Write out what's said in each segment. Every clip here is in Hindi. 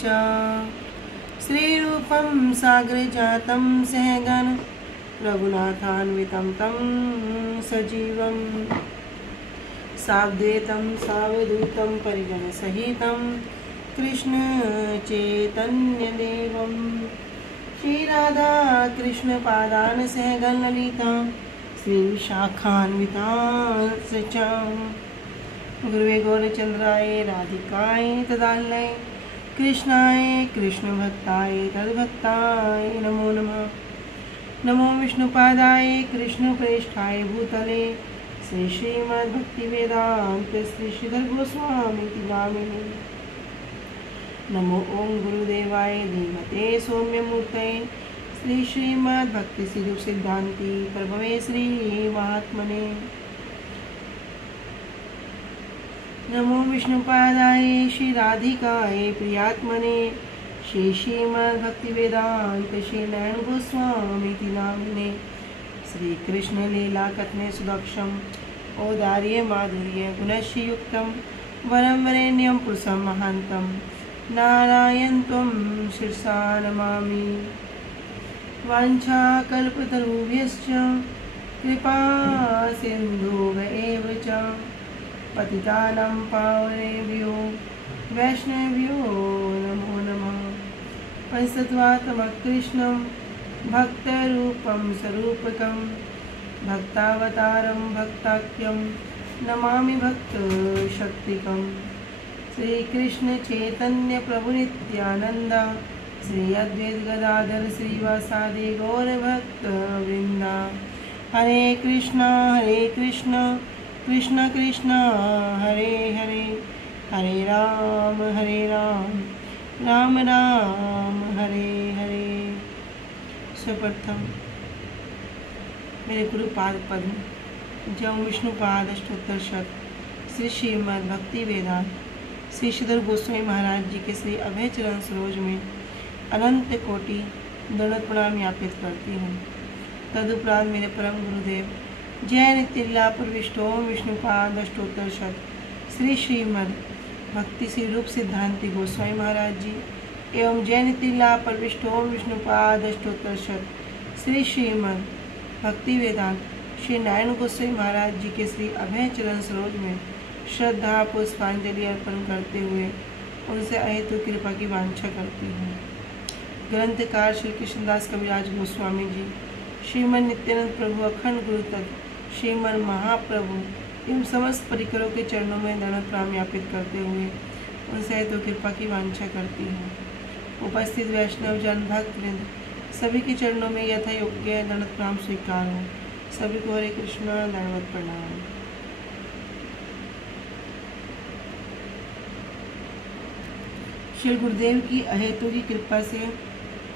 च श्रीरूपं साग्रजातं सहगण रघुनाथान्वितं तं सजीवं सावधूतं सावधूतं परिजनसहितं कृष्ण चैतन्यदेवं श्रीराधा कृष्ण पादान सहगण ललिता श्री विशाखान्वितांश्च गुरुवे गौरचंद्राय राधिकाय तदालय कृष्णाय कृष्ण भक्ताय तद्भक्ताय नमो नमः। नमो विष्णुपादाय कृष्ण प्रेष्ठाय भूतले श्री श्रीमद्भक्तिवेदांत श्री श्रीधर गोस्वामी नामिने। नमो ओं गुरुदेवाय धीमते सौम्यमूर्तये श्री श्रीमद्भक्ति सिद्धांति प्रभवे श्री महात्मने। नमो विष्णुपादाय श्री राधिकाय प्रियात्मने श्री श्रीमद्भक्तिवेदांत श्री नयन गोस्वामी नामिने। श्री कृष्ण लीला कथने सुदक्षम औदार्य माधुर्य गुणस्य युक्तम वरम वरेण्यम पुरुषम महांतम नारायण त्वं शिरसा नमामि। वाञ्छाकल्पतरुभ्यश्च कृपा सिन्धुभ्येव च पतितानां पावनेभ्यो वैष्णवेभ्यो नमो नमः। पंचतत्त्वात्मकृष्णं भक्तरूपं स्वरूपकं भक्तावतारं भक्ताख्यं नमामि भक्तशक्तिकं। श्रीकृष्ण चैतन्य प्रभु नित्यानंद श्री अद्वैत गदाधर श्रीवासादि गौर भक्त वृंदा। हरे कृष्ण कृष्ण कृष्ण हरे हरे हरे राम राम राम हरे हरे। सर्वप्रथम मेरे गुरुपाद पद्म जम विष्णुपाद अष्टोत्तर शत श्री श्रीमद् भक्ति वेदांत श्री श्रीधर गोस्वामी महाराज जी के श्री अभय चरण सरोज में अनंत कोटि दंडवत प्रणाम ज्ञापित करती हूँ। तदुपरांत मेरे परम गुरुदेव जय नित्य प्रविष्टोम विष्णुपाद अष्टोत्तर शत श्री श्रीमद् भक्ति श्री रूप सिद्धांति गोस्वामी महाराज जी एवं जय नित्य प्रविष्टोम विष्णुपाद अष्टोत्तर शत श्री श्रीमद् भक्ति वेदांत श्री नारायण गोस्वामी महाराज जी के श्री अभय चरण सरोज में श्रद्धा पुष्पांजलि अर्पण करते हुए उनसे अहेतु कृपा की वांछा करती हूँ। ग्रंथकार श्री कृष्णदास कविराज गोस्वामी जी श्रीमन नित्यानंद प्रभु अखंड गुरु तत्व श्रीमन महाप्रभु एवं समस्त परिकरों के चरणों में दंडवत प्रणाम ज्ञापित करते हुए उनसे अहेतु कृपा की वांछा करती हूँ। उपस्थित वैष्णव जन भक्त वृंद सभी के चरणों में यथा योग्य दंडवत प्रणाम स्वीकार हो। सभी को हरे कृष्ण दंडवत प्रणाम। श्री गुरुदेव की अहेतु की कृपा से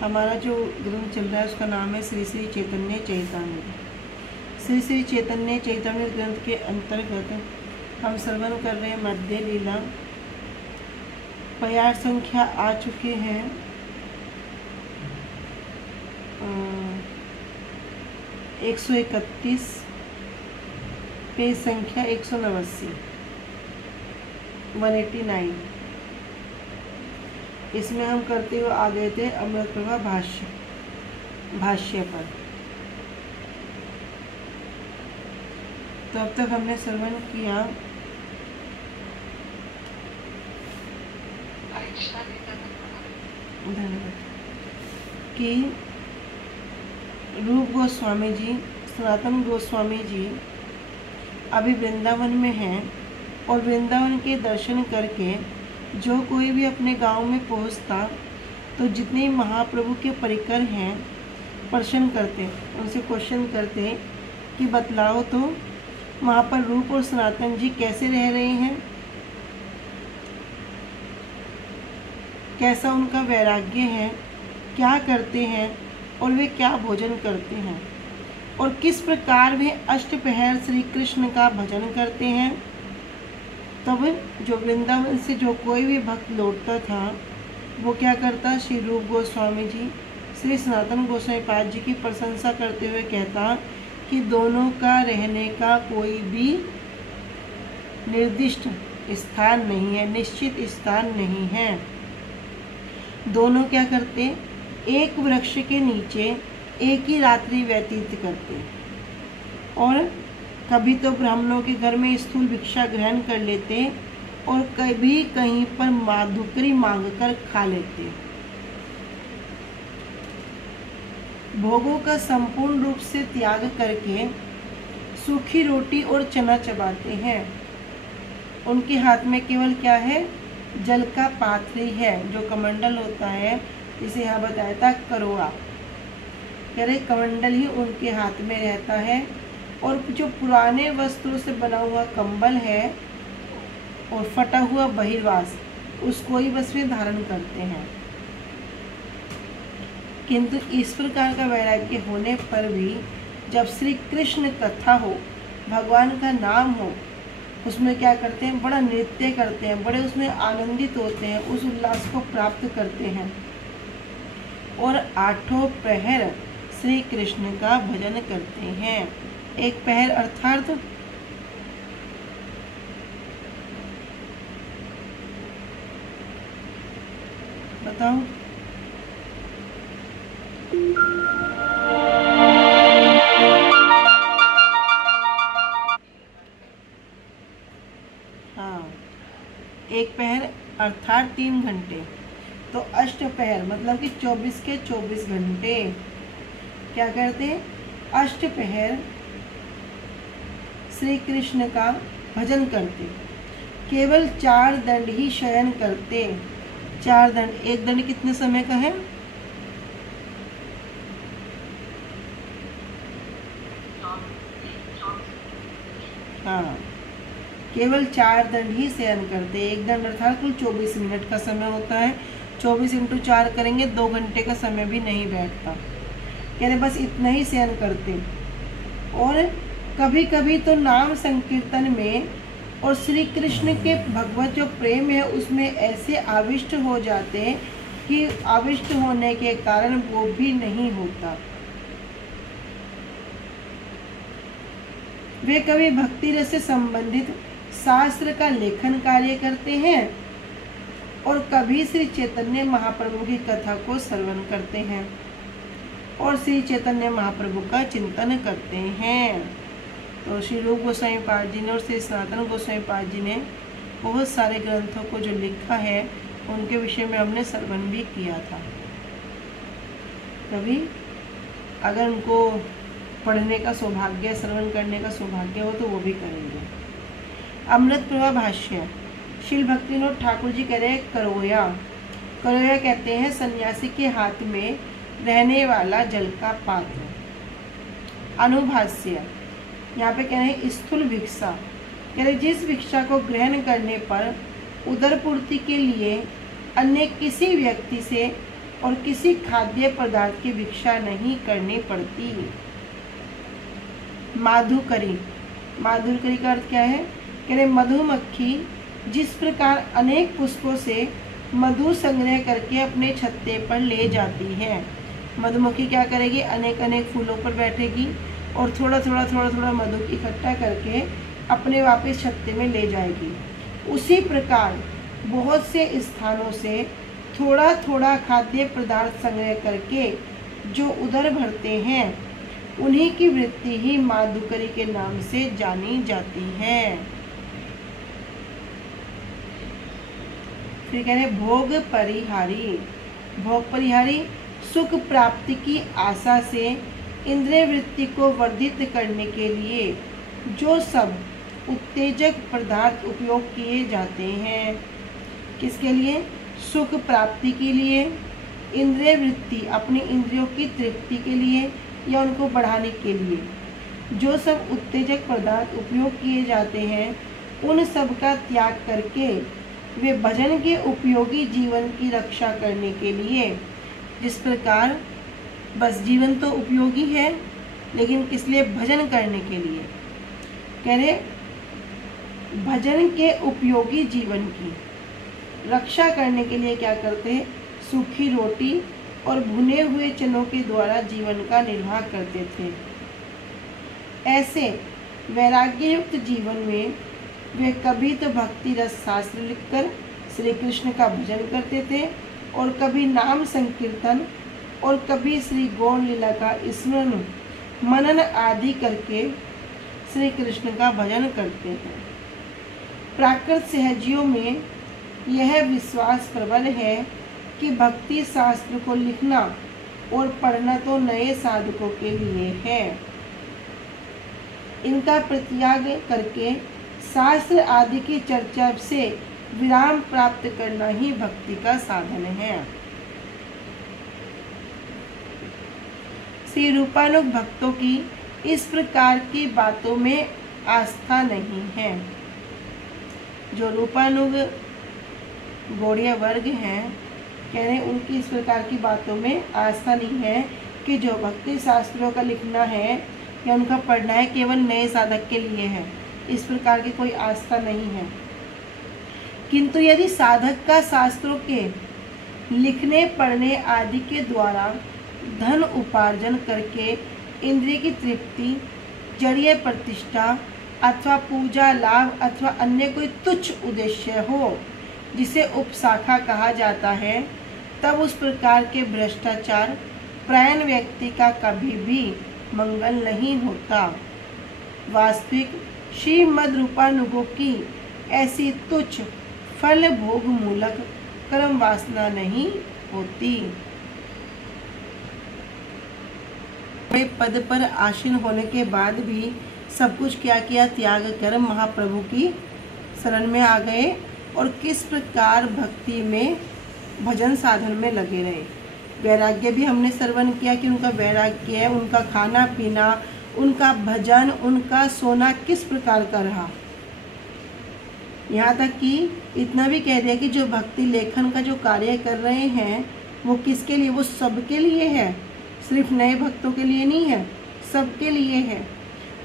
हमारा जो ग्रंथ चल रहा है उसका नाम है श्री श्री चैतन्य चैतामृत। श्री श्री चैतन्य चैतामृत ग्रंथ के अंतर्गत हम श्रवण कर रहे हैं मध्य लीला। प्रयास संख्या आ चुके हैं 131, पेज संख्या 189 189। इसमें हम करते हुए आ गए थे अमृत प्रभा भाष्य पर। तो अब तक हमने श्रवण किया कि रूप गोस्वामी जी सनातन गोस्वामी जी अभी वृंदावन में हैं और वृंदावन के दर्शन करके जो कोई भी अपने गांव में पहुंचता तो जितने महाप्रभु के परिकर हैं प्रश्न करते, उनसे क्वेश्चन करते कि बतलाओ तो वहाँ पर रूप और सनातन जी कैसे रह रहे हैं, कैसा उनका वैराग्य है, क्या करते हैं और वे क्या भोजन करते हैं और किस प्रकार वे अष्टपहर श्री कृष्ण का भजन करते हैं। तब जो वृंदावन से जो कोई भी भक्त लौटता था वो क्या करता, श्री रूप गोस्वामी जी श्री सनातन गोस्वामी पाद जी की प्रशंसा करते हुए कहता कि दोनों का रहने का कोई भी निर्दिष्ट स्थान नहीं है, निश्चित स्थान नहीं है। दोनों क्या करते, एक वृक्ष के नीचे एक ही रात्रि व्यतीत करते, और कभी तो ब्राह्मणों के घर में स्थूल भिक्षा ग्रहण कर लेते और कभी कहीं पर माधुकरी मांगकर खा लेते। भोगों का संपूर्ण रूप से त्याग करके सूखी रोटी और चना चबाते हैं। उनके हाथ में केवल क्या है, जल का पात्र है, जो कमंडल होता है, जिसे यहाँ बताया था करोआ, कह रहे कमंडल ही उनके हाथ में रहता है। और जो पुराने वस्त्रों से बना हुआ कंबल है और फटा हुआ बहिर्वास, उसको ही बस वे धारण करते हैं। किंतु इस प्रकार का वैराग्य होने पर भी जब श्री कृष्ण कथा हो, भगवान का नाम हो, उसमें क्या करते हैं, बड़ा नृत्य करते हैं, बड़े उसमें आनंदित होते हैं, उस उल्लास को प्राप्त करते हैं और आठों पहर श्री कृष्ण का भजन करते हैं। एक पहर अर्थात बताओ, हाँ, एक पहर अर्थात 3 घंटे, तो अष्टपहर मतलब कि 24 के 24 घंटे क्या करते, अष्टपहर श्री कृष्ण का भजन करते। केवल 4 दंड ही शयन करते। 4 दंड, एक दंड कितने समय का है, हाँ, केवल 4 दंड ही शयन करते। एक दंड अर्थात कुल 24 मिनट का समय होता है। 24 × 4 करेंगे 2 घंटे का समय भी नहीं बैठता। कह रहे बस इतना ही शयन करते। और कभी कभी तो नाम संकीर्तन में और श्री कृष्ण के भगवत जो प्रेम है उसमें ऐसे आविष्ट हो जाते कि आविष्ट होने के कारण वो भी नहीं होता। वे कभी भक्ति रस से संबंधित शास्त्र का लेखन कार्य करते हैं और कभी श्री चैतन्य महाप्रभु की कथा को श्रवण करते हैं और श्री चैतन्य महाप्रभु का चिंतन करते हैं। तो श्री रूप गोस्वामी पाद जी ने और श्री सनातन गोस्वामी पाद जी ने बहुत सारे ग्रंथों को जो लिखा है उनके विषय में हमने श्रवण भी किया था। कभी अगर उनको पढ़ने का सौभाग्य, श्रवण करने का सौभाग्य हो तो वो भी करेंगे। अमृत प्रभा भाष्य, श्रील भक्तिविनोद ठाकुर जी कह रहे करोया। करोया कहते हैं सन्यासी के हाथ में रहने वाला जल का पात्र। अनुभाष्य, यहाँ पे कह रहे हैं स्थूल भिक्षा, कह रहे जिस भिक्षा को ग्रहण करने पर उदर पूर्ति के लिए अन्य किसी व्यक्ति से और किसी खाद्य पदार्थ की भिक्षा नहीं करनी पड़ती। माधुकरी, माधुकरी का अर्थ क्या है, कह रहे मधुमक्खी जिस प्रकार अनेक पुष्पों से मधु संग्रह करके अपने छत्ते पर ले जाती है। मधुमक्खी क्या करेगी, अनेक अनेक फूलों पर बैठेगी और थोड़ा थोड़ा मधु इकट्ठा करके अपने वापस छत्ते में ले जाएगी। उसी प्रकार बहुत से स्थानों से थोड़ा थोड़ा खाद्य पदार्थ संग्रह करके जो उदर भरते हैं उन्हीं की वृत्ति ही माधुकरी के नाम से जानी जाती है। फिर कह रहे भोग परिहारी। भोग परिहारी सुख प्राप्ति की आशा से इंद्रिय वृत्ति को वर्धित करने के लिए जो सब उत्तेजक पदार्थ उपयोग किए जाते हैं। किसके लिए, सुख प्राप्ति के लिए, इंद्रिय वृत्ति अपनी इंद्रियों की तृप्ति के लिए या उनको बढ़ाने के लिए जो सब उत्तेजक पदार्थ उपयोग किए जाते हैं उन सब का त्याग करके वे भजन के उपयोगी जीवन की रक्षा करने के लिए, जिस प्रकार बस जीवन तो उपयोगी है लेकिन किस लिए, भजन करने के लिए, कह रहे भजन के उपयोगी जीवन की रक्षा करने के लिए क्या करते हैं, सूखी रोटी और भुने हुए चनों के द्वारा जीवन का निर्वाह करते थे। ऐसे वैराग्य युक्त जीवन में वे कभी तो भक्ति रस शास्त्र लिखकर श्री कृष्ण का भजन करते थे और कभी नाम संकीर्तन और कभी श्री गौर लीला का स्मरण मनन आदि करके श्री कृष्ण का भजन करते हैं। प्राकृत सहजियों में यह विश्वास प्रबल है कि भक्ति शास्त्र को लिखना और पढ़ना तो नए साधकों के लिए है। इनका परित्याग करके शास्त्र आदि की चर्चा से विराम प्राप्त करना ही भक्ति का साधन है। श्री रूपानुग भक्तों की इस प्रकार की बातों में आस्था नहीं है। जो रूपानुग गौड़िया वर्ग हैं, कह रहे उनकी इस प्रकार की बातों में आस्था नहीं है कि जो भक्ति शास्त्रों का लिखना है या उनका पढ़ना है केवल नए साधक के लिए है। इस प्रकार की कोई आस्था नहीं है। किंतु यदि साधक का शास्त्रों के लिखने पढ़ने आदि के द्वारा धन उपार्जन करके इंद्रिय की तृप्ति, जड़ीय प्रतिष्ठा अथवा पूजा लाभ अथवा अन्य कोई तुच्छ उद्देश्य हो जिसे उपशाखा कहा जाता है, तब उस प्रकार के भ्रष्टाचार प्रायण व्यक्ति का कभी भी मंगल नहीं होता। वास्तविक श्रीमद् रूपानुगों की ऐसी तुच्छ फल भोग मूलक कर्म वासना नहीं होती। पद पर आसीन होने के बाद भी सब कुछ क्या किया, त्याग कर महाप्रभु की शरण में आ गए और किस प्रकार भक्ति में भजन साधन में लगे रहे। वैराग्य भी हमने श्रवण किया कि उनका वैराग्य है, उनका खाना पीना, उनका भजन, उनका सोना किस प्रकार का रहा। यहाँ तक कि इतना भी कह दिया कि जो भक्ति लेखन का जो कार्य कर रहे हैं वो किसके लिए, वो सबके लिए है, सिर्फ नए भक्तों के लिए नहीं है, सबके लिए है।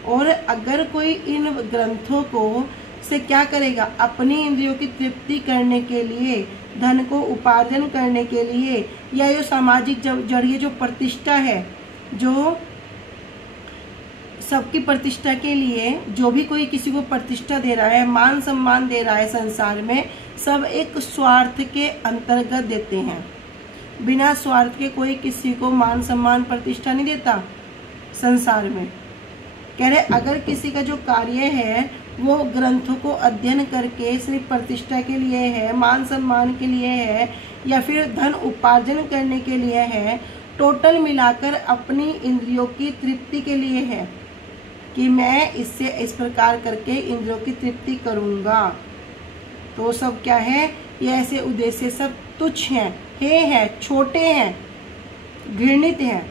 और अगर कोई इन ग्रंथों को से क्या करेगा, अपनी इंद्रियों की तृप्ति करने के लिए, धन को उपार्जन करने के लिए, या जो सामाजिक जड़िए जो प्रतिष्ठा है, जो सबकी प्रतिष्ठा के लिए जो भी कोई किसी को प्रतिष्ठा दे रहा है, मान सम्मान दे रहा है संसार में, सब एक स्वार्थ के अंतर्गत देते हैं। बिना स्वार्थ के कोई किसी को मान सम्मान प्रतिष्ठा नहीं देता संसार में। कह रहे अगर किसी का जो कार्य है वो ग्रंथों को अध्ययन करके सिर्फ प्रतिष्ठा के लिए है, मान सम्मान के लिए है, या फिर धन उपार्जन करने के लिए है, टोटल मिलाकर अपनी इंद्रियों की तृप्ति के लिए है कि मैं इससे इस प्रकार करके इंद्रियों की तृप्ति करूँगा, तो सब क्या है, ये ऐसे उद्देश्य सब तुच्छ हैं, छोटे हैं, घृणित हैं,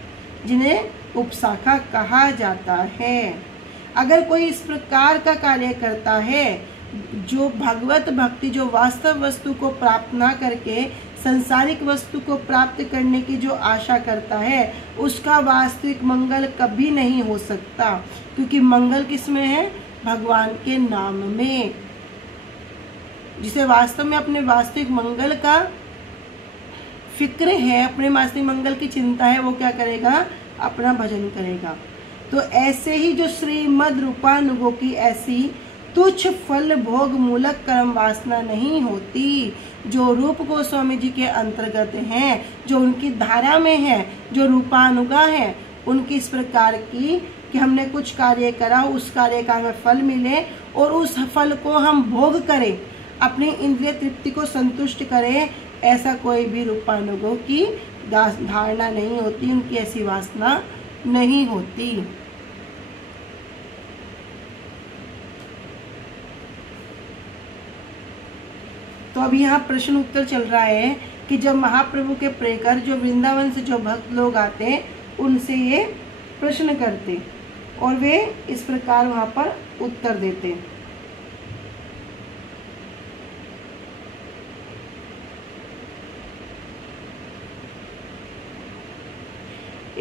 जिन्हें उपशाखा कहा जाता है। अगर कोई इस प्रकार का कार्य करता है, जो भगवत भक्ति, जो वास्तव वस्तु को प्राप्त ना करके संसारिक वस्तु को प्राप्त करने की जो आशा करता है, उसका वास्तविक मंगल कभी नहीं हो सकता, क्योंकि मंगल किसमें है, भगवान के नाम में। जिसे वास्तव में अपने वास्तविक मंगल का फिक्र है, अपने वास्तविक मंगल की चिंता है, वो क्या करेगा, अपना भजन करेगा। तो ऐसे ही जो श्रीमद् रूपानुगों की ऐसी तुच्छ फल भोग मूलक कर्म वासना नहीं होती, जो रूप गोस्वामी जी के अंतर्गत हैं, जो उनकी धारा में है, जो रूपानुगा है, उनकी इस प्रकार की कि हमने कुछ कार्य करा, उस कार्य का हमें फल मिले और उस फल को हम भोग करें, अपनी इंद्रिय तृप्ति को संतुष्ट करें, ऐसा कोई भी रूपानुगों की धारणा नहीं होती, उनकी ऐसी वासना नहीं होती। तो अभी यहाँ प्रश्न उत्तर चल रहा है कि जब महाप्रभु के प्रेकर जो वृंदावन से जो भक्त लोग आते उनसे ये प्रश्न करते और वे इस प्रकार वहाँ पर उत्तर देते।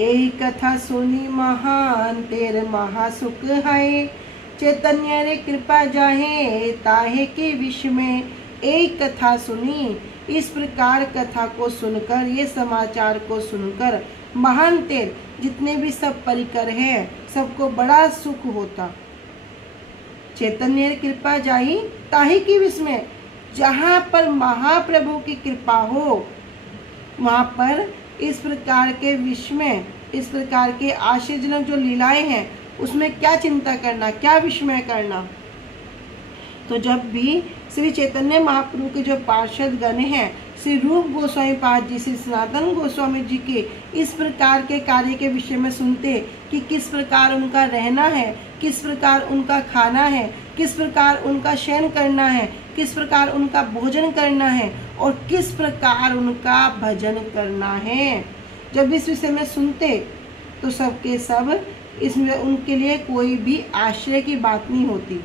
एक कथा सुनी महान तेर महासुख है, चैतन्य रे कृपा जाहे ताहे के विश्व में। एक कथा सुनी, इस प्रकार कथा को सुनकर, ये समाचार को सुनकर महान तेर जितने भी सब परिकर हैं सबको बड़ा सुख होता। चैतन्य रे कृपा जाही ताहे की विश्व में, जहाँ पर महाप्रभु की कृपा हो वहाँ पर इस प्रकार के विस्मय, इस प्रकार के आश्चर्यजनक जो लीलाएं हैं उसमें क्या चिंता करना, क्या विस्मय करना। तो जब भी श्री चैतन्य महाप्रभु के जो पार्षद गण हैं, श्री रूप गोस्वामी पाद जी, श्री सनातन गोस्वामी जी के इस प्रकार के कार्य के विषय में सुनते कि किस प्रकार उनका रहना है, किस प्रकार उनका खाना है, किस प्रकार उनका शयन करना है, किस प्रकार उनका भोजन करना है और किस प्रकार उनका भजन करना है, जब इस विषय में सुनते तो सबके सब इसमें उनके लिए कोई भी आश्चर्य की बात नहीं होती।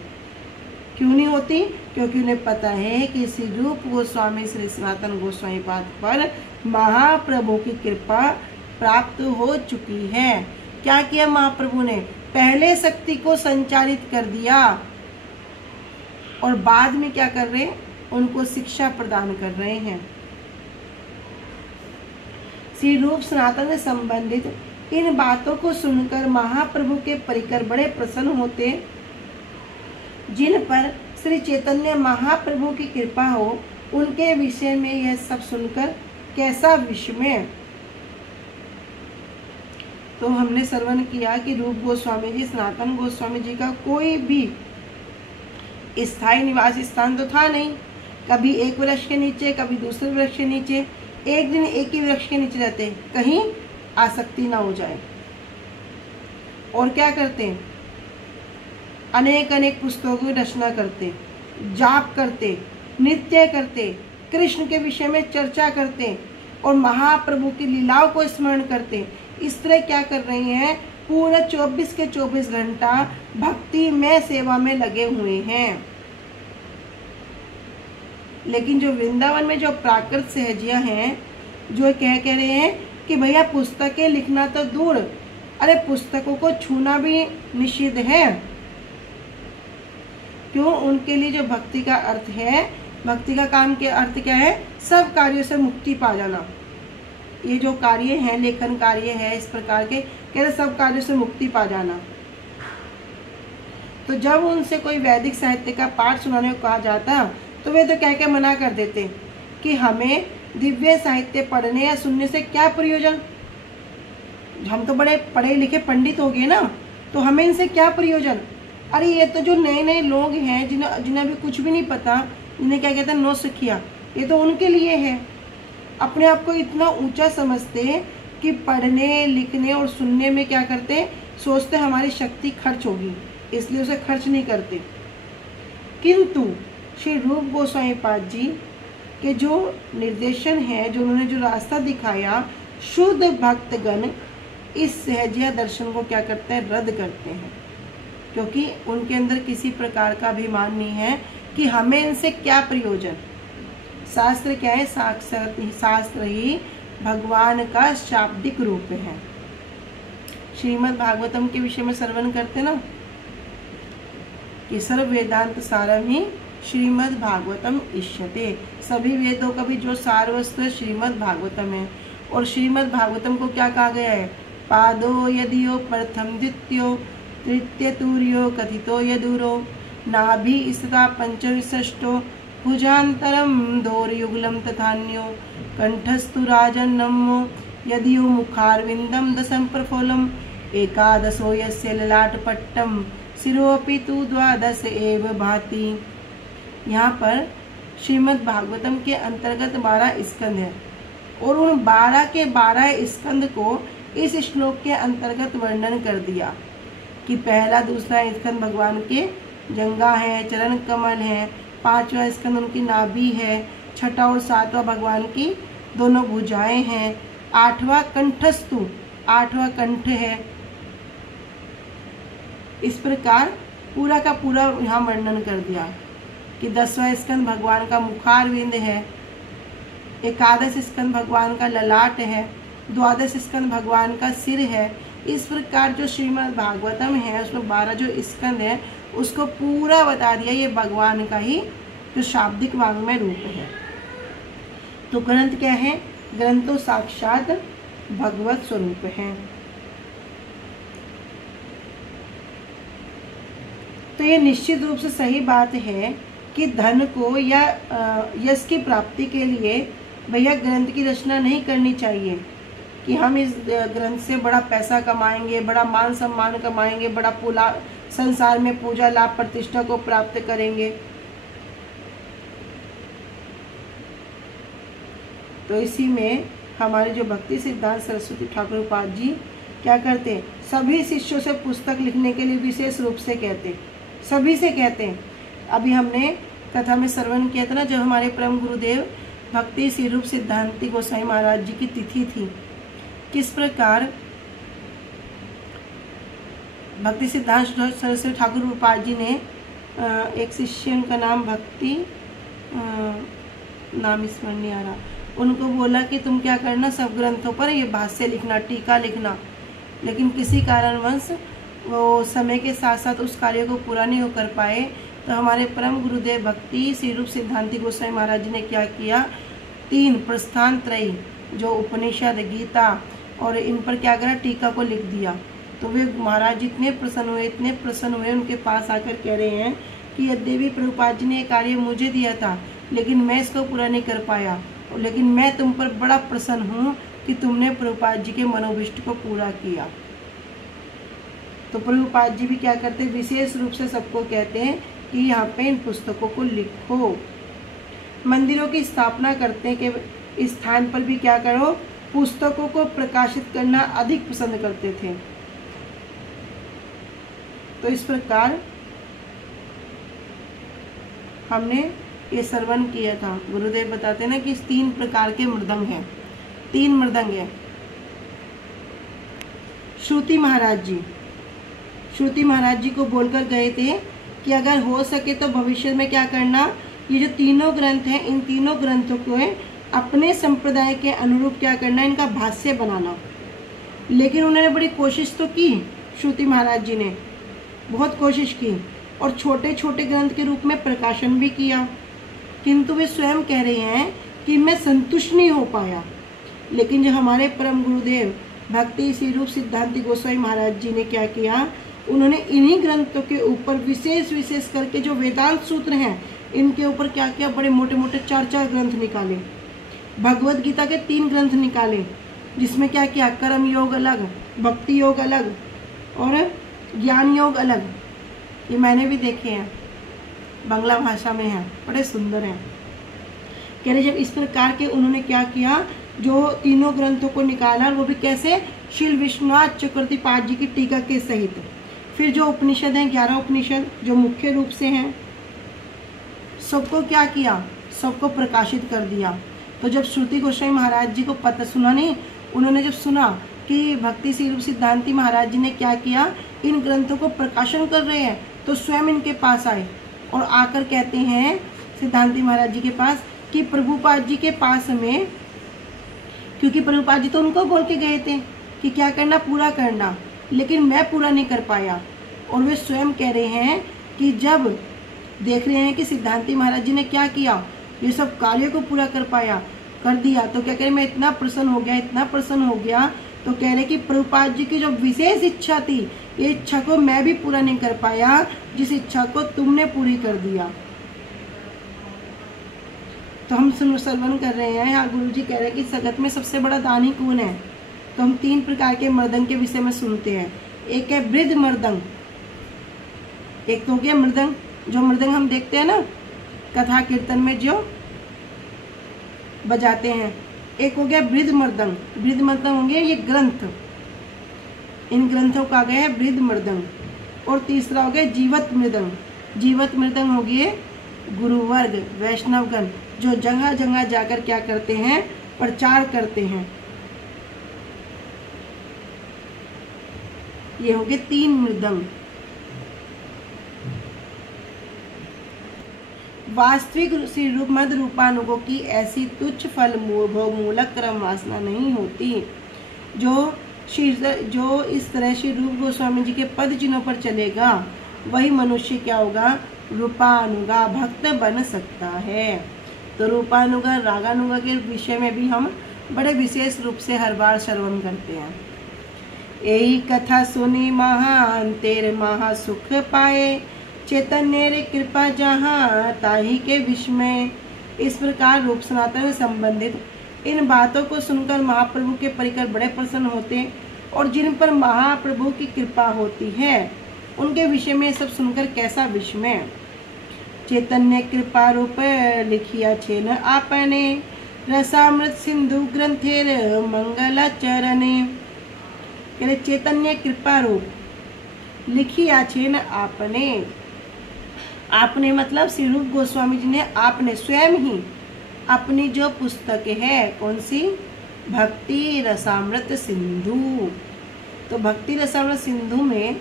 क्यों नहीं होती? क्योंकि उन्हें पता है कि श्री रूप गोस्वामी श्री सनातन गोस्वामी पाद पर महाप्रभु की कृपा प्राप्त हो चुकी है। क्या किया महाप्रभु ने? पहले शक्ति को संचालित कर दिया और बाद में क्या कर रहे हैं? उनको शिक्षा प्रदान कर रहे हैं। श्री रूप सनातन से संबंधित इन बातों को सुनकर महाप्रभु के परिकर बड़े प्रसन्न होते, जिन पर श्री चैतन्य महाप्रभु की कृपा हो उनके विषय में यह सब सुनकर कैसा विस्मय। तो हमने श्रवण किया कि रूप गोस्वामी जी, सनातन गोस्वामी जी का कोई भी स्थायी निवास स्थान तो था नहीं। कभी एक वृक्ष के नीचे, कभी दूसरे वृक्ष के नीचे, एक दिन एक ही वृक्ष के नीचे रहते, कहीं आसक्ति ना हो जाए। और क्या करते? अनेक अनेक पुस्तकों की रचना करते, जाप करते, नृत्य करते, कृष्ण के विषय में चर्चा करते और महाप्रभु की लीलाओं को स्मरण करते। इस तरह क्या कर रही हैं? पूरा 24 के 24 घंटा भक्ति में सेवा में लगे हुए हैं। लेकिन जो वृंदावन में जो प्राकृत सहजियां हैं, जो कह रहे हैं कि भैया पुस्तकें लिखना तो दूर, अरे पुस्तकों को छूना भी निषिद्ध है। क्यों? उनके लिए जो भक्ति का अर्थ है, भक्ति का काम के अर्थ क्या है? सब कार्यों से मुक्ति पा जाना। ये जो कार्य हैं, लेखन कार्य है, इस प्रकार के कहते सब कार्यों से मुक्ति पा जाना। तो जब उनसे कोई वैदिक साहित्य का पाठ सुनाने को कहा जाता तो वे तो क्या मना कर देते कि हमें दिव्य साहित्य पढ़ने या सुनने से क्या प्रयोजन, हम तो बड़े पढ़े लिखे पंडित हो गए ना, तो हमें इनसे क्या प्रयोजन। अरे ये तो जो नए नए लोग हैं जिन्हें अभी कुछ भी नहीं पता, जिन्हें क्या कहते हैं नो सिखिया, ये तो उनके लिए है। अपने आप को इतना ऊंचा समझते कि पढ़ने लिखने और सुनने में क्या करते, सोचते हमारी शक्ति खर्च होगी, इसलिए उसे खर्च नहीं करते। किंतु श्री रूप गोस्वामी पाद जी के जो निर्देशन है, जो उन्होंने जो रास्ता दिखाया, शुद्ध भक्तगण इस सहजिया दर्शन को क्या करते हैं? रद्द करते हैं। क्योंकि उनके अंदर किसी प्रकार का अभिमान नहीं है कि हमें इनसे क्या प्रयोजन। शास्त्र क्या है? शास्त्र ही भगवान का शाब्दिक रूप है। श्रीमद् भागवतम के विषय में श्रवण करते ना कि सर्व वेदांत सारम ही श्रीमद् भागवतम इष्यते। सभी वेदों का भी जो सार वस्तु है श्रीमद् भागवतम है। और श्रीमद् भागवतम को क्या कहा गया है? पादो यदियो प्रथम द्वितीयो तृतीय तूर्यो कथितो यदूरो नाभि स्थिता पंचविशिष्टो भुजांतरम दोर्युगलम तथान्यो कंठस्तु राजन्नमो यदियो मुखारविंदम दशम प्रफुल्लम एकादशो यस्य ललाटपट्टम शिरोपि तु द्वादश एव भाति। यहाँ पर श्रीमद् भागवतम के अंतर्गत 12 स्कंद है और उन 12 के 12 स्कंद को इस श्लोक के अंतर्गत वर्णन कर दिया कि पहला दूसरा स्कंद भगवान के जंगा है, चरण कमल है, 5वां स्कंद उनकी नाभि है, 6वां और 7वां भगवान की दोनों भुजाएं हैं, 8वां कंठस्तु, 8वां कंठ है। इस प्रकार पूरा का पूरा यहाँ वर्णन कर दिया कि 10वां स्कंद भगवान का मुखारविंद है, एकादश स्कंद भगवान का ललाट है, द्वादश स्कंद भगवान का सिर है। इस प्रकार जो श्रीमद् भागवतम है उसमें 12 जो स्कंद है उसको पूरा बता दिया, ये भगवान का ही जो शाब्दिक वांग्मय रूप है। तो ग्रंथ क्या है? ग्रंथ तो साक्षात भगवत स्वरूप है। तो ये निश्चित रूप से सही बात है कि धन को या यश की प्राप्ति के लिए भैया ग्रंथ की रचना नहीं करनी चाहिए कि हम इस ग्रंथ से बड़ा पैसा कमाएंगे, बड़ा मान सम्मान कमाएंगे, बड़ा पूरा संसार में पूजा लाभ प्रतिष्ठा को प्राप्त करेंगे। तो इसी में हमारे जो भक्ति सिद्धांत सरस्वती ठाकुर उपाध्याय जी क्या करते हैं, सभी शिष्यों से पुस्तक लिखने के लिए विशेष रूप से कहते, सभी से कहते हैं। अभी हमने कथा में श्रवण किया था ना, जब हमारे परम गुरुदेव भक्ति श्री रूप सिद्धांती गोसाई महाराज जी की तिथि थी, किस प्रकार भक्ति सिद्धांत सरस्वती ठाकुर उपाध्याय जी ने एक शिष्य का नाम भक्ति, नाम स्मरण नहीं आ रहा, उनको बोला कि तुम क्या करना, सब ग्रंथों पर ये भाष्य लिखना, टीका लिखना। लेकिन किसी कारणवश वो समय के साथ साथ उस कार्य को पूरा नहीं कर पाए। तो हमारे परम गुरुदेव भक्ति श्री रूप सिद्धांती गोसाई महाराज जी ने क्या किया, 3 प्रस्थान त्रयी जो उपनिषद, गीता और इन पर क्या करा, टीका को लिख दिया। तो वे महाराज इतने प्रसन्न हुए, इतने प्रसन्न हुए, उनके पास आकर कह रहे हैं कि यद्यपि प्रभुपाद जी ने ये कार्य मुझे दिया था, लेकिन मैं इसको पूरा नहीं कर पाया, लेकिन मैं तुम पर बड़ा प्रसन्न हूँ कि तुमने प्रभुपाद जी के मनोभिष्ट को पूरा किया। तो प्रभुपाद जी भी क्या करते, विशेष रूप से सबको कहते हैं कि यहाँ पे इन पुस्तकों को लिखो। मंदिरों की स्थापना करते के स्थान पर भी क्या करो, पुस्तकों को प्रकाशित करना अधिक पसंद करते थे। तो इस प्रकार हमने ये श्रवण किया था। गुरुदेव बताते हैं ना कि 3 प्रकार के मृदंग हैं, 3 मृदंग हैं। श्रुति महाराज जी को बोलकर गए थे कि अगर हो सके तो भविष्य में क्या करना, ये जो तीनों ग्रंथ हैं, इन तीनों ग्रंथों को अपने संप्रदाय के अनुरूप क्या करना, इनका भाष्य बनाना। लेकिन उन्होंने बड़ी कोशिश तो की, श्रुति महाराज जी ने बहुत कोशिश की और छोटे छोटे ग्रंथ के रूप में प्रकाशन भी किया, किंतु वे स्वयं कह रहे हैं कि मैं संतुष्ट नहीं हो पाया। लेकिन जो हमारे परम गुरुदेव भक्ति श्री रूप सिद्धांती गोसाई महाराज जी ने क्या किया, उन्होंने इन्हीं ग्रंथों के ऊपर विशेष करके जो वेदांत सूत्र हैं, इनके ऊपर क्या किया, बड़े मोटे मोटे 4 ग्रंथ निकाले। भगवत गीता के 3 ग्रंथ निकाले, जिसमें क्या किया, कर्म योग अलग, भक्ति योग अलग और ज्ञान योग अलग। ये मैंने भी देखे हैं, बांग्ला भाषा में हैं, बड़े सुंदर हैं। कह रहे जब इस प्रकार के उन्होंने क्या किया, जो तीनों ग्रंथों को निकाला, वो भी कैसे, श्री विश्वनाथ चक्रवर्ती पाद जी की टीका के सहित। फिर जो उपनिषद हैं, 11 उपनिषद जो मुख्य रूप से हैं, सबको क्या किया, सबको प्रकाशित कर दिया। तो जब श्रुति गोसाई महाराज जी को पता सुना नहीं, उन्होंने जब सुना कि भक्ति श्री रूप सिद्धांती महाराज जी ने क्या किया, इन ग्रंथों को प्रकाशन कर रहे हैं, तो स्वयं इनके पास आए और आकर कहते हैं सिद्धांती महाराज जी के पास कि प्रभुपाद जी के पास में, क्योंकि प्रभुपाद जी तो उनको बोल के गए थे कि क्या करना, पूरा करना, लेकिन मैं पूरा नहीं कर पाया। और वे स्वयं कह रहे हैं कि जब देख रहे हैं कि सिद्धांती महाराज जी ने क्या किया, ये सब कार्य को पूरा कर दिया, तो क्या कह रहे, मैं इतना प्रसन्न हो गया। तो कह रहे कि प्रभुपाद जी की जो विशेष इच्छा थी, ये इच्छा को मैं भी पूरा नहीं कर पाया, जिस इच्छा को तुमने पूरी कर दिया। तो हम श्रवण कर रहे हैं, यहाँ गुरु जी कह रहे हैं कि जगत में सबसे बड़ा दानी कौन है। तो हम 3 प्रकार के मृदंग के विषय में सुनते हैं। एक है वृद्ध मृदंग, एक तो हो गया मृदंग, जो मृदंग हम देखते हैं ना कथा कीर्तन में जो बजाते हैं। एक हो गया वृद्ध मृदंग, वृद्ध मृदंग होंगे ये ग्रंथ, इन ग्रंथों का गया है वृद्ध मृदंग। और तीसरा हो गया जीवत मृदंग, जीवत मृदंग हो गए गुरुवर्ग वैष्णवगण, जो जगह जगह जाकर क्या करते हैं, प्रचार करते हैं। ये हो गए 3 मृदंग। वास्तविक श्री रूप मद रूपानुगों की ऐसी तुच्छ फल भोग मूलक क्रम वासना नहीं होती। जो इस तरह श्री रूप गोस्वामी जी के पद चिन्हों पर चलेगा, वही मनुष्य क्या होगा, रूपानुगा भक्त बन सकता है। तो रूपानुगा रागानुगा के विषय में भी हम बड़े विशेष रूप से हर बार श्रवण करते हैं। यही कथा सुनी महान तेरे महा सुख पाए, चैतन्य रे कृपा जहाँ ताही के विश्व में। इस प्रकार रूप सनातन से संबंधित इन बातों को सुनकर महाप्रभु के परिकर बड़े प्रसन्न होते और जिन पर महाप्रभु की कृपा होती है उनके विषय में सब सुनकर कैसा विस्मय। चैतन्य कृपा रूप लिखिया छेन आपने रसामृत सिंधु ग्रंथेर मंगलाचरणे। कहते चैतन्य कृपा रूप लिखिया छेन आपने, आपने मतलब श्री रूप गोस्वामी जी ने, आपने स्वयं ही अपनी जो पुस्तक है कौन सी, भक्ति रसामृत सिंधु। तो भक्ति रसामृत सिंधु में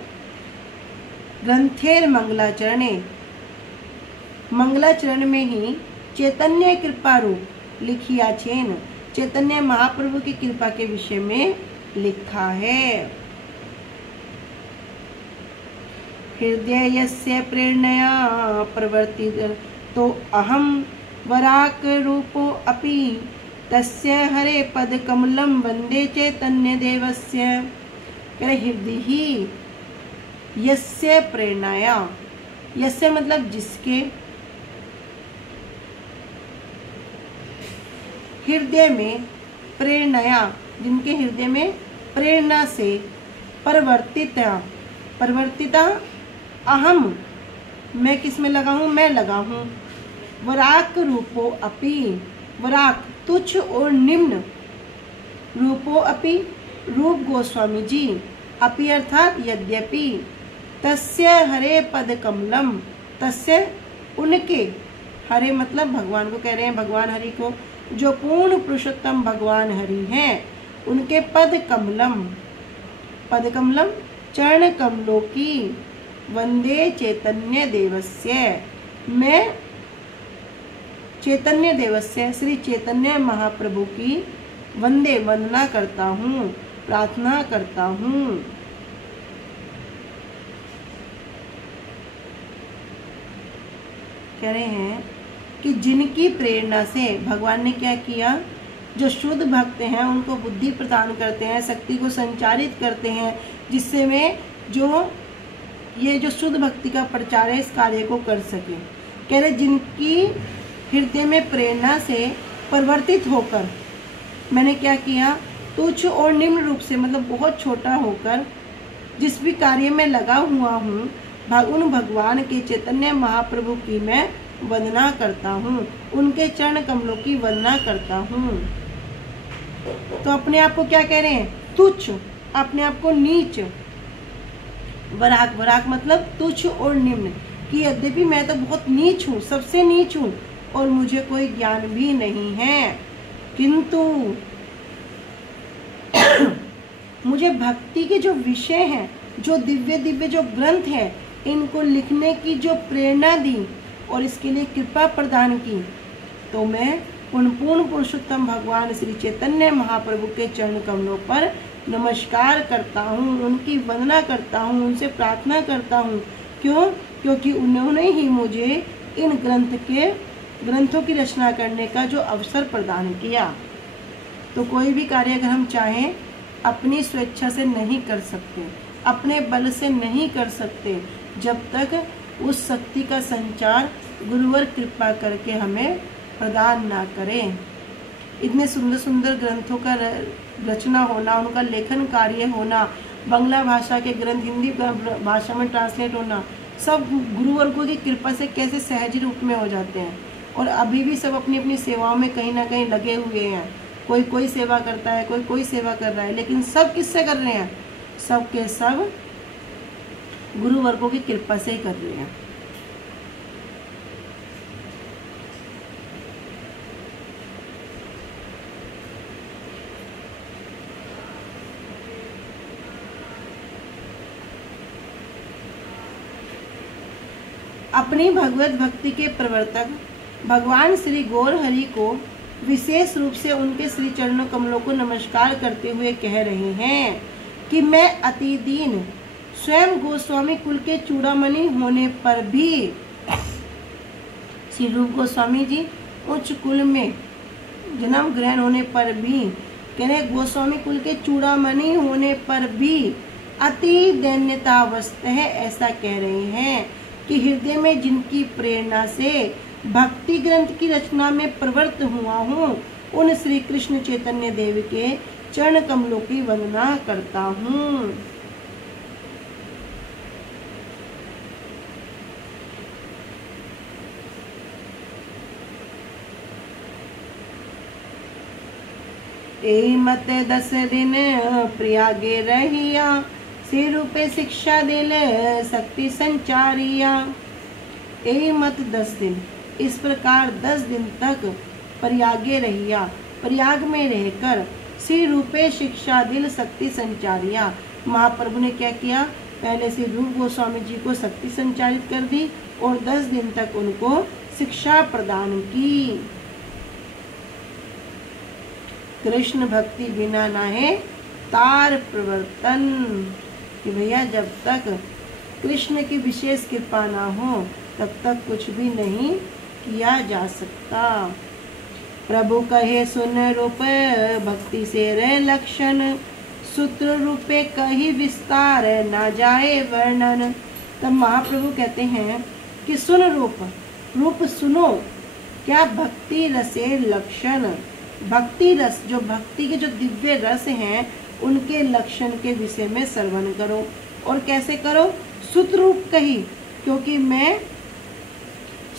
ग्रंथेर मंगलाचरणे, मंगलाचरण में ही चैतन्य कृपा रूप लिखिया छेन, चैतन्य महाप्रभु की कृपा के विषय में लिखा है। हृदयस्य प्रेरणया प्रवर्तित तो अहम वराक रूपो अपि तस्य हरे पद कमलम वंदे चैतन्य देवस्य। हृदय ही यस्य प्रेरणाया, यस्य मतलब जिसके, हृदय में प्रेरणाया जिनके हृदय में प्रेरणा से, परिवर्तिता अहम मैं किस में लगा हूँ, मैं लगा हूँ, वराक रूपो अपि, वराक तुच्छ और निम्न, रूपो अपि रूप गोस्वामी जी, अपि अर्थात यद्यपि, तस्य हरे पद कमलम, तस्य उनके, हरे मतलब भगवान को कह रहे हैं, भगवान हरि को, जो पूर्ण पुरुषोत्तम भगवान हरि हैं, उनके पद कमलम, पद कमलम चरण कमलों की, वंदे चैतन्य देवस्य, मैं चैतन्य देवस्य श्री चैतन्य महाप्रभु की वंदे वंदना करता हूँ, प्रार्थना करता हूँ। कह रहे हैं कि जिनकी प्रेरणा से भगवान ने क्या किया, जो शुद्ध भक्त हैं उनको बुद्धि प्रदान करते हैं, शक्ति को संचारित करते हैं, जिससे वे जो ये जो शुद्ध भक्ति का प्रचार है इस कार्य को कर सके। कह रहे जिनकी हृदय में प्रेरणा से परिवर्तित होकर मैंने क्या किया, तुच्छ और निम्न रूप से मतलब बहुत छोटा होकर जिस भी कार्य में लगा हुआ हूँ, उन भगवान के चैतन्य महाप्रभु की मैं वंदना करता हूँ, उनके चरण कमलों की वंदना करता हूँ। तो अपने आप को क्या कह रहे हैं, तुच्छ, अपने आप को नीच, वराक, वराक मतलब तुच्छ और निम्न, कि यद्यपि मैं तो बहुत नीच हूँ, सबसे नीच हूँ और मुझे कोई ज्ञान भी नहीं है, किंतु मुझे भक्ति के जो विषय हैं, जो दिव्य दिव्य जो ग्रंथ है, इनको लिखने की जो प्रेरणा दी और इसके लिए कृपा प्रदान की, तो मैं उन पूर्ण पुरुषोत्तम भगवान श्री चैतन्य महाप्रभु के चरण कमलों पर नमस्कार करता हूँ, उनकी वंदना करता हूँ, उनसे प्रार्थना करता हूँ। क्यों? क्योंकि उन्होंने ही मुझे इन ग्रंथों की रचना करने का जो अवसर प्रदान किया। तो कोई भी कार्य अगर हम चाहें अपनी स्वेच्छा से नहीं कर सकते, अपने बल से नहीं कर सकते, जब तक उस शक्ति का संचार गुरुवर कृपा करके हमें प्रदान ना करें। इतने सुंदर सुंदर ग्रंथों का रचना होना, उनका लेखन कार्य होना, बांग्ला भाषा के ग्रंथ हिंदी भाषा में ट्रांसलेट होना, सब गुरुवर्गों की कृपा से कैसे सहज रूप में हो जाते हैं। और अभी भी सब अपनी अपनी सेवाओं में कहीं ना कहीं लगे हुए हैं, कोई कोई सेवा करता है, कोई कोई सेवा कर रहा है, लेकिन सब किससे कर रहे हैं, सब के सब गुरुवर्गों की कृपा से ही कर रहे हैं। अपनी भगवत भक्ति के प्रवर्तक भगवान श्री गौर हरि को विशेष रूप से उनके श्री चरणों कमलों को नमस्कार करते हुए कह रहे हैं कि मैं अति दीन स्वयं गोस्वामी कुल के चूड़ामणि होने पर भी, श्री रूप गोस्वामी जी उच्च कुल में जन्म ग्रहण होने पर भी, कह रहे गोस्वामी कुल के चूड़ामणि होने पर भी अति दैन्यतावस्थ है, ऐसा कह रहे हैं कि हृदय में जिनकी प्रेरणा से भक्ति ग्रंथ की रचना में प्रवृत्त हुआ हूँ, उन श्री कृष्ण चैतन्य देव के चरण कमलों की वंदना करता हूँ। ए मत 10 दिन प्रयागे रहिया, सिर पे शिक्षा दिल शक्ति संचारिया। ए मत 10 दिन, इस प्रकार 10 दिन तक प्रयागे रहिया, प्रयाग में रहकर श्री रूपे शिक्षा दिल शक्ति संचारिया। महाप्रभु ने क्या किया, पहले श्री रूप गोस्वामी जी को शक्ति संचारित कर दी और 10 दिन तक उनको शिक्षा प्रदान की। कृष्ण भक्ति बिना नाहे तार प्रवर्तन, कि भैया जब तक कृष्ण की विशेष कृपा ना हो तब तक कुछ भी नहीं किया जा सकता। प्रभु कहे सुन रूप भक्ति से रे लक्षण, सूत्र रूपे कही विस्तार ना जाए वर्णन। तब महाप्रभु कहते हैं कि सुन रूप, रूप सुनो, क्या भक्ति रसे लक्षण, भक्ति रस, जो भक्ति के जो दिव्य रस हैं उनके लक्षण के विषय में श्रवण करो। और कैसे करो, सूत्र रूप कही, क्योंकि मैं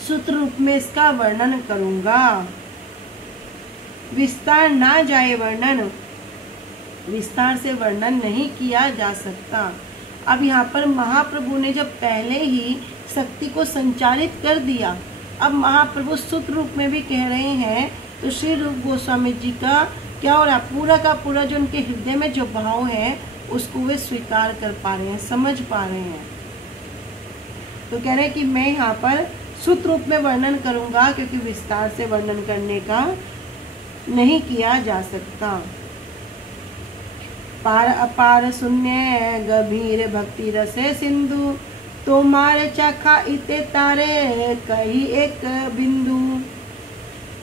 सूत्र रूप में इसका वर्णन करूंगा। विस्तार ना जाए वर्णन, विस्तार से वर्णन नहीं किया जा सकता। अब यहाँ पर महाप्रभु ने जब पहले ही शक्ति को संचालित कर दिया, अब महाप्रभु सूत्र रूप में भी कह रहे हैं, तो श्री रूप गोस्वामी जी का क्या हो रहा, पूरा का पूरा जो उनके हृदय में जो भाव है उसको वे स्वीकार कर पा रहे हैं, समझ पा रहे हैं। तो कह रहे हैं कि मैं यहाँ पर सूत्र रूप में वर्णन करूंगा, क्योंकि विस्तार से वर्णन करने का नहीं किया जा सकता। पार अपार शून्य गंभीर भक्ति रसे सिंधु, तो मारे चखा इते तारे कही एक बिंदु।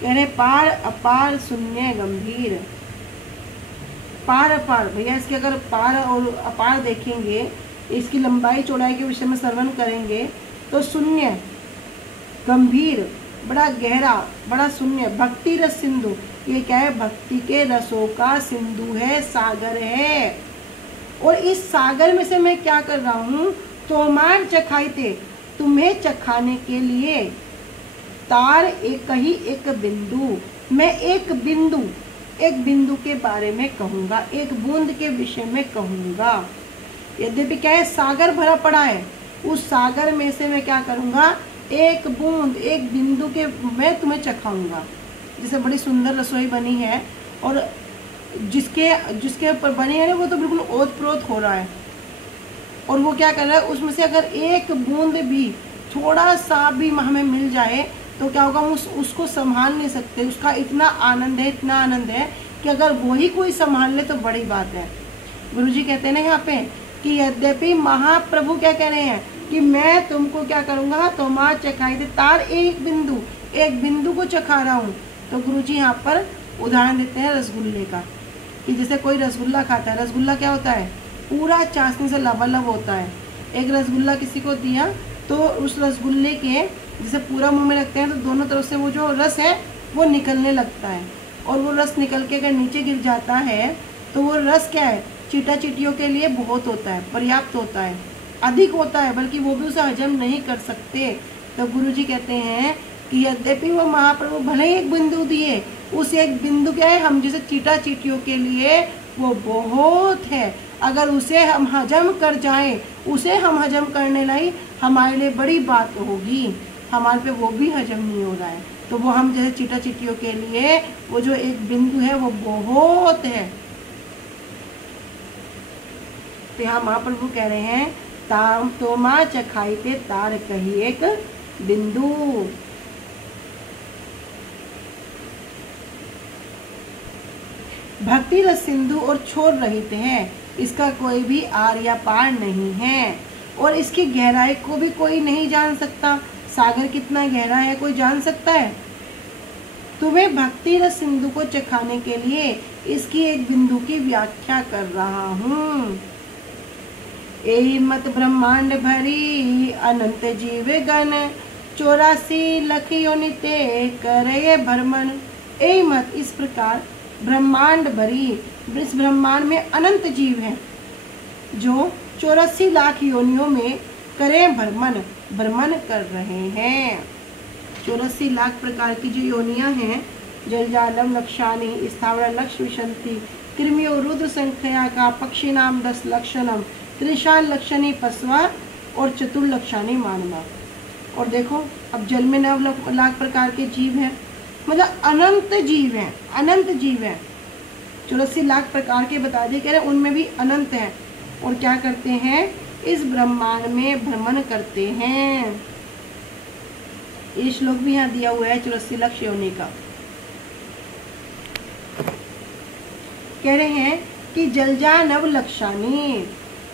कह रहे पार अपार शून्य गंभीर, पार अपार, भैया इसके अगर पार और अपार देखेंगे, इसकी लंबाई चौड़ाई के विषय में श्रवण करेंगे तो शून्य गंभीर, बड़ा गहरा, बड़ा शून्य, भक्ति रस सिंधु, ये क्या है, भक्ति के रसों का सिंधु है, सागर है। और इस सागर में से मैं क्या कर रहा हूँ, तोमार चखाइते, तुम्हें चखाने के लिए, तार एक ही एक बिंदु, मैं एक बिंदु के बारे में कहूँगा, एक बूंद के विषय में कहूँगा। यद्यपि क्या है, सागर भरा पड़ा है, उस सागर में से मैं क्या करूँगा, एक बूंद, एक बिंदु के मैं तुम्हें चखाऊंगा। जैसे बड़ी सुंदर रसोई बनी है और जिसके ऊपर बनी है ना, वो तो बिल्कुल ओत प्रोत हो रहा है, और वो क्या कर रहा है, उसमें से अगर एक बूंद भी, थोड़ा सा भी हमें मिल जाए तो क्या होगा, उसको संभाल नहीं सकते। उसका इतना आनंद है, इतना आनंद है कि अगर वही कोई संभाल ले तो बड़ी बात है। गुरुजी कहते हैं ना यहाँ पे कि यद्यपि महाप्रभु क्या कह रहे हैं कि मैं तुमको क्या करूँगा, तोमार चखाई दे, तार एक बिंदु को चखा रहा हूँ। तो गुरुजी यहाँ पर उदाहरण देते हैं रसगुल्ले का, कि जैसे कोई रसगुल्ला खाता है, रसगुल्ला क्या होता है, पूरा चाशनी से लबालब होता है। एक रसगुल्ला किसी को दिया तो उस रसगुल्ले के जैसे पूरा मुंह में रखते हैं तो दोनों तरफ से वो जो रस है वो निकलने लगता है, और वो रस निकल के अगर नीचे गिर जाता है तो वो रस क्या है, चीटा चीटियों के लिए बहुत होता है, पर्याप्त होता है, अधिक होता है, बल्कि वो भी उसे हजम नहीं कर सकते। तो गुरुजी कहते हैं कि यद्यपि वो महाप्रभु भले ही एक बिंदु दिए, उस एक बिंदु क्या है, हम जैसे चीटा चीटियों के लिए वो बहुत है। अगर उसे हम हजम कर जाएं, उसे हम हजम करने लाई हमारे लिए बड़ी बात होगी, हमारे पे वो भी हजम नहीं हो रहा है, तो वो हम जैसे चीटा चीटियों के लिए वो जो एक बिंदु है वो बहुत है। तो यहाँ महाप्रभु कह रहे हैं, ताम तो माँ चखाई पे तार कही एक बिंदु। भक्ति रस सिंधु और छोर रहित है, इसका कोई भी आर या पार नहीं है, और इसकी गहराई को भी कोई नहीं जान सकता। सागर कितना गहरा है कोई जान सकता है? तुम्हें भक्ति रस सिंधु को चखाने के लिए इसकी एक बिंदु की व्याख्या कर रहा हूँ। यही मत ब्रह्मांड भरी अनंत जीव गण, 84 लाख योनिते करे भ्रमण। ए मत इस प्रकार ब्रह्मांड भरी, इस ब्रह्मांड में अनंत जीव हैं जो 84 लाख योनियों में करें भ्रमण कर रहे हैं। 84 लाख प्रकार की जो योनियां हैं, जलजालम लक्षानी, स्थावर लक्ष विशंति, कृमियो रुद्र संख्या का, पक्षी नाम 10 लक्षणम, त्रिशान लक्षणी पशवा और चतुर्लक्षानी मानवा। और देखो अब जल में 9 लाख प्रकार के जीव हैं, मतलब अनंत जीव हैं, अनंत जीव हैं। 84 लाख प्रकार के बता दिए, कह रहे उनमें भी अनंत हैं। और क्या करते हैं, इस ब्रह्मांड में भ्रमण करते हैं। ये श्लोक भी यहाँ दिया हुआ है 84 लाख योनि का। कह रहे हैं कि जलजा नव लक्षानी,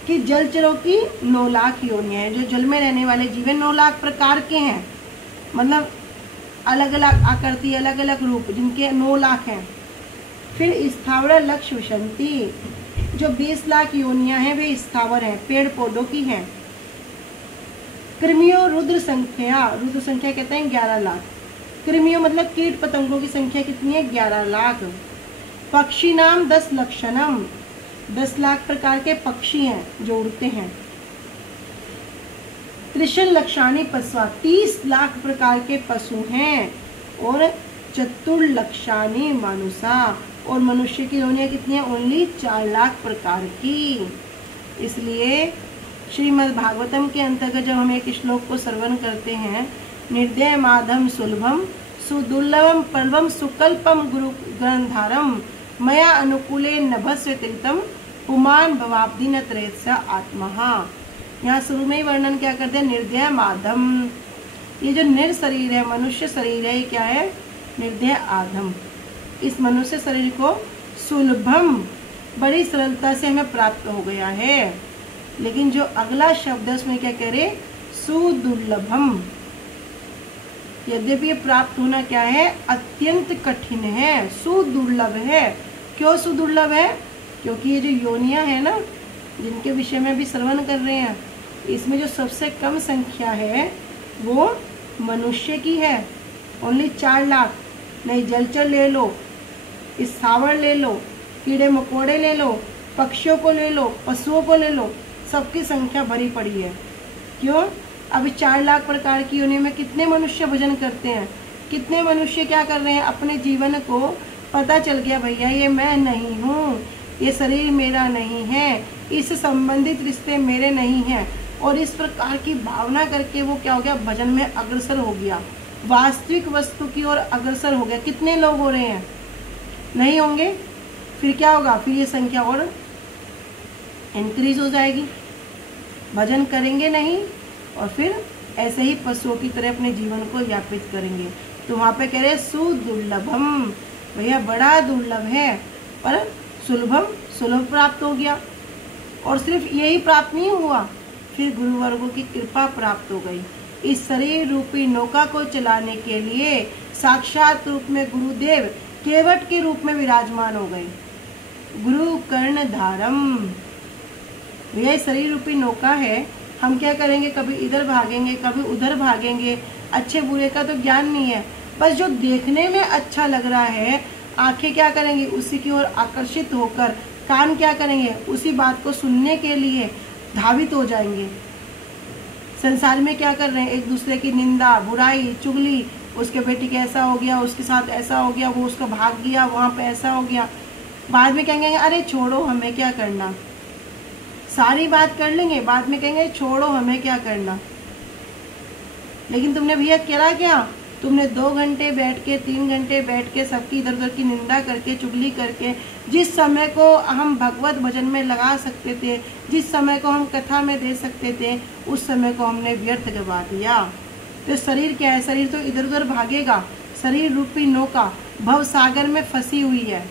कि जलचरों की 9 लाख योनियां हैं। जो जल में रहने वाले जीव 9 लाख प्रकार के हैं, मतलब अलग अलग आकृति, अलग अलग रूप, जिनके 9 लाख हैं। फिर स्थावर लक्ष विशंति, जो 20 लाख योनियां हैं वे स्थावर हैं, पेड़ पौधों की हैं। कृमियों रुद्र संख्या, रुद्र संख्या कहते हैं 11 लाख। कृमियों मतलब कीट पतंगों की संख्या कितनी है, 11 लाख। पक्षी नाम 10 लक्षणम, 10 लाख प्रकार के पक्षी हैं जो उड़ते हैं। त्रिशल लक्षानी पशुआ, 30 लाख प्रकार के पशु हैं। और चतुर्लक्षानी मानुषा, और मनुष्य की योनियां कितनी है, ओनली 4 लाख प्रकार की। इसलिए श्रीमद् भागवतम के अंतर्गत जब हम एक श्लोक को श्रवण करते हैं, निर्दय माधम सुलभम सुदुर्लभम परवम सुकल्पम गुरु ग्रंथारम मया अनुकूले नभस्व तीर्थम पुमान भवाब्धि न त्रेत्स आत्मा। यहाँ शुरू में ही वर्णन क्या करते हैं, निर्दय माधम। ये जो निर शरीर है, मनुष्य शरीर है, ये क्या है, निर्दय आधम। इस मनुष्य शरीर को सुलभम, बड़ी सरलता से हमें प्राप्त हो गया है। लेकिन जो अगला शब्द है उसमें क्या कह रहे, सुदुर्लभम। यद्यपि ये प्राप्त होना क्या है, अत्यंत कठिन है, सुदुर्लभ है। क्यों सुदुर्लभ है, क्योंकि ये जो योनियां है ना, जिनके विषय में भी श्रवण कर रहे हैं, इसमें जो सबसे कम संख्या है वो मनुष्य की है, ओनली 4 लाख। नहीं, जलचर ले लो, स्थावर ले लो, कीड़े मकोड़े ले लो, पक्षियों को ले लो, पशुओं को ले लो, सबकी संख्या भरी पड़ी है। क्यों, अभी 4 लाख प्रकार की योनि में कितने मनुष्य भजन करते हैं, कितने मनुष्य क्या कर रहे हैं, अपने जीवन को पता चल गया भैया ये मैं नहीं हूँ, ये शरीर मेरा नहीं है, इस संबंधित रिश्ते मेरे नहीं हैं, और इस प्रकार की भावना करके वो क्या हो गया, भजन में अग्रसर हो गया, वास्तविक वस्तु की ओर अग्रसर हो गया। कितने लोग हो रहे हैं, नहीं होंगे, फिर क्या होगा, फिर ये संख्या और इंक्रीज हो जाएगी। भजन करेंगे नहीं और फिर ऐसे ही पशुओं की तरह अपने जीवन को यापित करेंगे। तो वहाँ पे कह रहे सुदुर्लभम, भैया बड़ा दुर्लभ है, पर सुलभम, सुलभ प्राप्त हो गया। और सिर्फ यही प्राप्त नहीं हुआ, फिर गुरुवर्गों की कृपा प्राप्त हो गई। इस शरीर रूपी नौका को चलाने के लिए साक्षात रूप में गुरुदेव केवट के रूप में विराजमान हो गए। गुरु कर्ण धारम, भैया शरीर रूपी नौका है, हम क्या करेंगे, कभी इधर भागेंगे, कभी उधर भागेंगे, अच्छे बुरे का तो ज्ञान नहीं है, बस जो देखने में अच्छा लग रहा है, आंखें क्या करेंगी, उसी की ओर आकर्षित होकर, कान क्या करेंगे, उसी बात को सुनने के लिए धावित हो जाएंगे। संसार में क्या कर रहे हैं, एक दूसरे की निंदा, बुराई, चुगली, उसके बेटी के ऐसा हो गया, उसके साथ ऐसा हो गया, वो उसका भाग गया, वहाँ पे ऐसा हो गया। बाद में कहेंगे अरे छोड़ो हमें क्या करना, सारी बात कर लेंगे, बाद में कहेंगे छोड़ो हमें क्या करना। लेकिन तुमने भैया करा क्या, तुमने 2 घंटे बैठ के, 3 घंटे बैठ के, सबकी इधर उधर की निंदा करके, चुगली करके, जिस समय को हम भगवत भजन में लगा सकते थे, जिस समय को हम कथा में दे सकते थे, उस समय को हमने व्यर्थ गवा दिया। तो शरीर क्या है, शरीर तो इधर उधर भागेगा। शरीर रूपी नौका भव सागर में फंसी हुई है।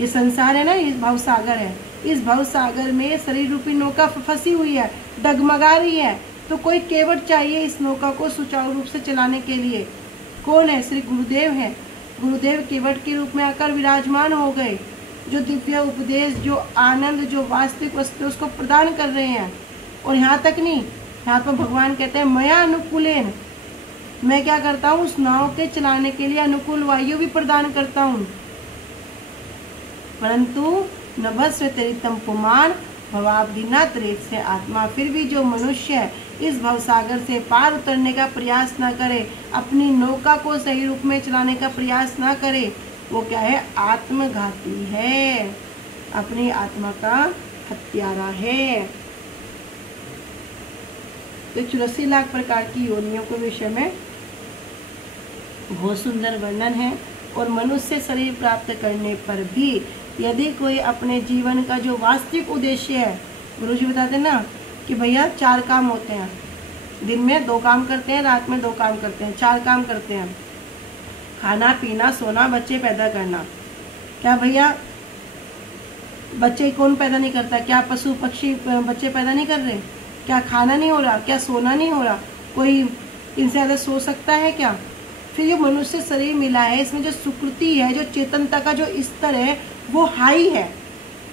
ये संसार है ना, ये भव सागर है, इस भव सागर में शरीर रूपी नौका फंसी हुई है, डगमगा रही है। तो कोई केवट चाहिए इस नौका को सुचारू रूप से चलाने के लिए। कौन है, श्री गुरुदेव है। गुरुदेव केवट के रूप में आकर विराजमान हो गए, जो दिव्य उपदेश, जो आनंद, जो वास्तविक वस्तु उसको प्रदान कर रहे हैं। और यहाँ तक नहीं, यहाँ पर भगवान कहते हैं मया अनुकूलेन, मैं क्या करता हूँ, उस नाव के चलाने के लिए अनुकूल वायु भी प्रदान करता हूँ। परंतु नभस्व तरितम पुमान भवाब्धिना त्रेत से आत्मा, फिर भी जो मनुष्य इस भवसागर से पार उतरने का प्रयास ना करे, अपनी नौका को सही रूप में चलाने का प्रयास ना करे, वो क्या है, आत्मघाती है, अपनी आत्मा का हत्यारा है। तो 84 लाख प्रकार की योनियों के विषय में बहुत सुंदर वर्णन है। और मनुष्य शरीर प्राप्त करने पर भी यदि कोई अपने जीवन का जो वास्तविक उद्देश्य है, गुरु जी बताते ना कि भैया 4 काम होते हैं, दिन में 2 काम करते हैं, रात में 2 काम करते हैं, 4 काम करते हैं, खाना पीना सोना बच्चे पैदा करना। क्या भैया बच्चे कौन पैदा नहीं करता? क्या पशु पक्षी बच्चे पैदा नहीं कर रहे? क्या खाना नहीं हो रहा? क्या सोना नहीं हो रहा? कोई इनसे ज़्यादा सो सकता है क्या? फिर जो मनुष्य शरीर मिला है, इसमें जो सुकृति है, जो चेतनता का जो स्तर है वो हाई है।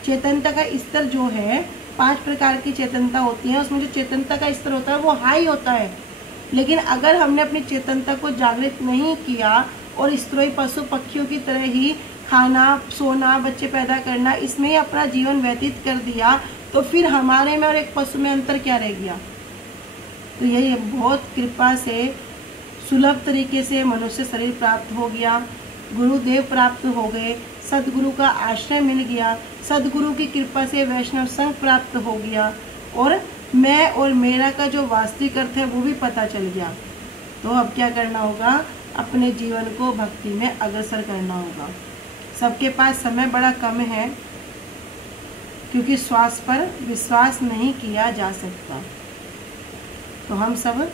चेतनता का स्तर जो है, 5 प्रकार की चेतनता होती है, उसमें जो चेतनता का स्तर होता है वो हाई होता है। लेकिन अगर हमने अपनी चेतनता को जागृत नहीं किया और स्त्रोई पशु पक्षियों की तरह ही खाना सोना बच्चे पैदा करना, इसमें ही अपना जीवन व्यतीत कर दिया, तो फिर हमारे में और एक पशु में अंतर क्या रह गया? तो यही बहुत कृपा से सुलभ तरीके से मनुष्य शरीर प्राप्त हो गया, गुरुदेव प्राप्त हो गए, सदगुरु का आश्रय मिल गया, सदगुरु की कृपा से वैष्णव संघ प्राप्त हो गया, और मैं और मेरा का जो वास्तविक अर्थ है वो भी पता चल गया। तो अब क्या करना होगा? अपने जीवन को भक्ति में अग्रसर करना होगा। सबके पास समय बड़ा कम है, क्योंकि श्वास पर विश्वास नहीं किया जा सकता। तो हम सब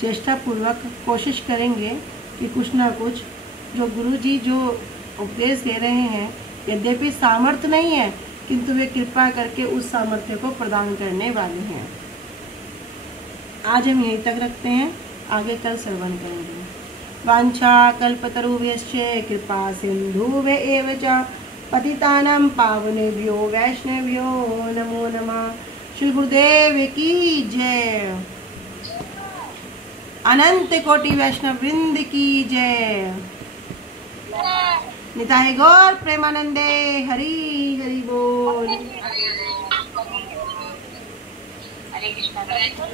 चेष्टा पूर्वक कोशिश करेंगे कि कुछ ना कुछ जो गुरु जी जो उपदेश दे रहे हैं, यद्यपि सामर्थ्य नहीं है, किंतु वे कृपा करके उस सामर्थ्य को प्रदान करने वाले हैं। आज हम यहीं तक रखते हैं, आगे कल श्रवण करेंगे। वांछा कल्पतरुभ्यश्च कृपा सिंधुभ्य एव च पतितानां पावनेभ्यो वैष्णवेभ्यो नमो नमः। श्री गुरुदेव की जय। अनंत कोटि वैष्णव वृंद की जय। निताय गौर प्रेमानंदे। हरि हरि बोल।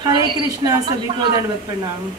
हरे कृष्णा। सभी को दंडवत प्रणाम।